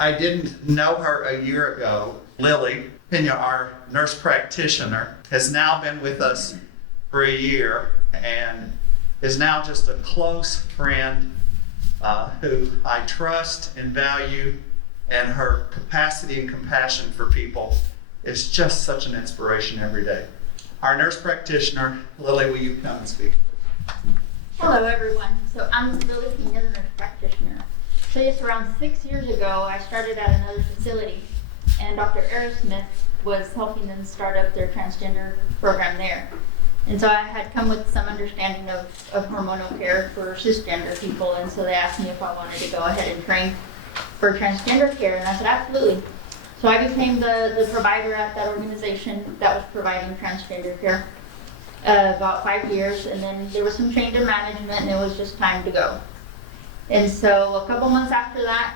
I didn't know her a year ago. Lily Piña, our nurse practitioner, has now been with us for a year and is now just a close friend who I trust and value, and her capacity and compassion for people is just such an inspiration every day. Our nurse practitioner, Lily, will you come and speak? Hello everyone. So I'm Lily Piña, the nurse practitioner. So yes, around 6 years ago, I started at another facility, and Dr. Aerosmith was helping them start up their transgender program there. And so I had come with some understanding of hormonal care for cisgender people, and so they asked me if I wanted to go ahead and train for transgender care, and I said absolutely. So I became the provider at that organization that was providing transgender care about 5 years, and then there was some change in management and it was just time to go. And so a couple months after that,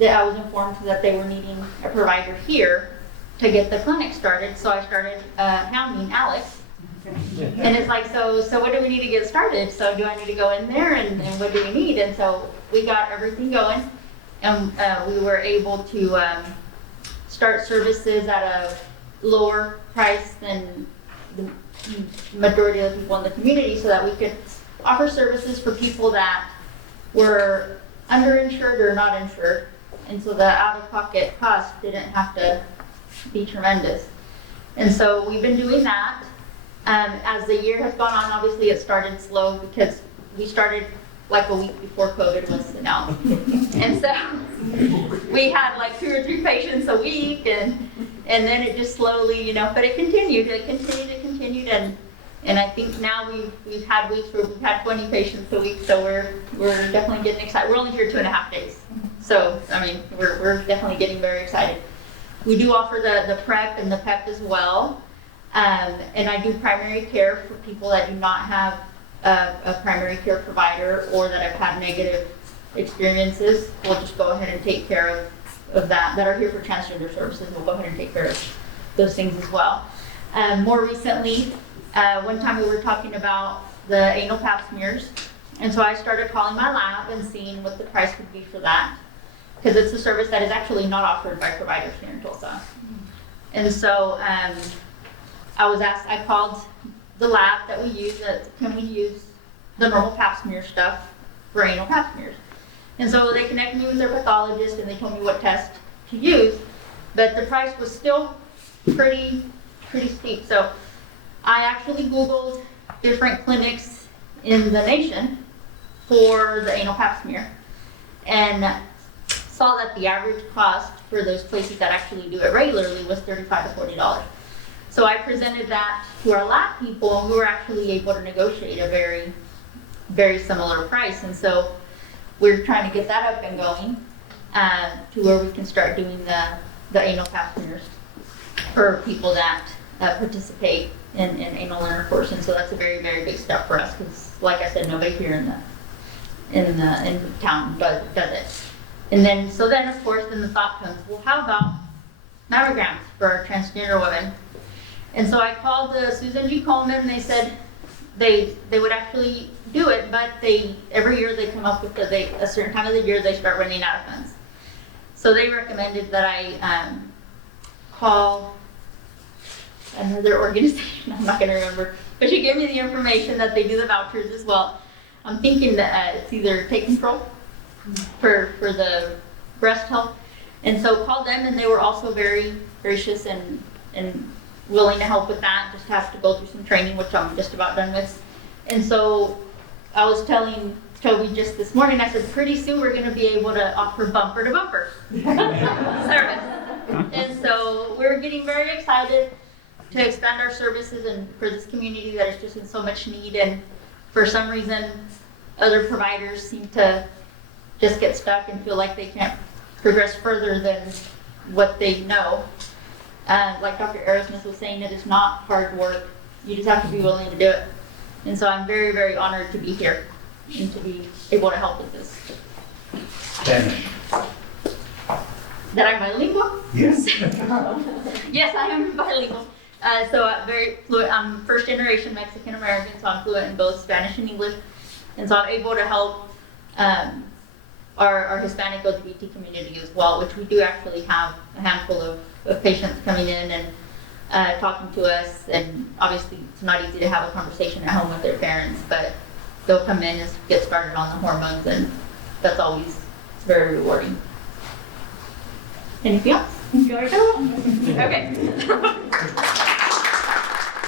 I was informed that they were needing a provider here to get the clinic started, so I started hounding Alex. And it's like, so what do we need to get started? So do I need to go in there and what do we need? And so we got everything going, and we were able to start services at a lower price than the majority of the people in the community, so that we could offer services for people that were underinsured or not insured. And so the out-of-pocket cost didn't have to be tremendous. And so we've been doing that. As the year has gone on, obviously it started slow because we started like a week before COVID was announced. And so we had like 2 or 3 patients a week, and then it just slowly, but it continued, and I think now we've had weeks where we've had 20 patients a week, so we're definitely getting excited. We're only here 2.5 days. So, I mean, we're definitely getting very excited. We do offer the PrEP and the PEP as well. And I do primary care for people that do not have a primary care provider or that have had negative experiences. We'll just go ahead and take care of that are here for transgender services. We'll go ahead and take care of those things as well. More recently, one time we were talking about the anal pap smears. And so I started calling my lab and seeing what the price would be for that, because it's a service that is actually not offered by providers here in Tulsa. And so I called the lab that we use, can we use the normal pap smear stuff for anal pap smears? And so they connected me with their pathologist and they told me what test to use, but the price was still pretty steep. So I actually Googled different clinics in the nation for the anal pap smear and saw that the average cost for those places that actually do it regularly was $35 to $40. So I presented that to our lab people, and we were actually able to negotiate a very, very similar price. And so we're trying to get that up and going to where we can start doing the anal pap smears for people that participate in anal intercourse. And so that's a very, very big step for us, because like I said, nobody here in town does it. And then of course, then the thought comes, well, how about mammograms for transgender women? And so I called Susan G. Coleman. They said they would actually do it, but every year they come up with a certain time of the year they start running out of funds. So they recommended that I call another organization. I'm not going to remember, but she gave me the information that they do the vouchers as well. I'm thinking that it's either Take Control for the breast health, and so called them, and they were also very gracious and willing to help with that. Just have to go through some training, which I'm just about done with. And so I was telling Toby just this morning, I said, pretty soon we're going to be able to offer bumper to bumper service. And so we're getting very excited to expand our services and for this community that is just in so much need. And for some reason, other providers seem to just get stuck and feel like they can't progress further than what they know. Like Dr. Aerosmith was saying, it is not hard work. You just have to be willing to do it. And so I'm very, very honored to be here and to be able to help with this. Spanish. That I'm bilingual? Yes. Yes, I am bilingual. So I'm very fluent. I'm first generation Mexican American, so I'm fluent in both Spanish and English. And so I'm able to help our Hispanic LGBT community as well, which we do actually have a handful of patients coming in and talking to us. And obviously, it's not easy to have a conversation at home with their parents, but they'll come in and get started on the hormones, and that's always very rewarding. Anything else? Okay.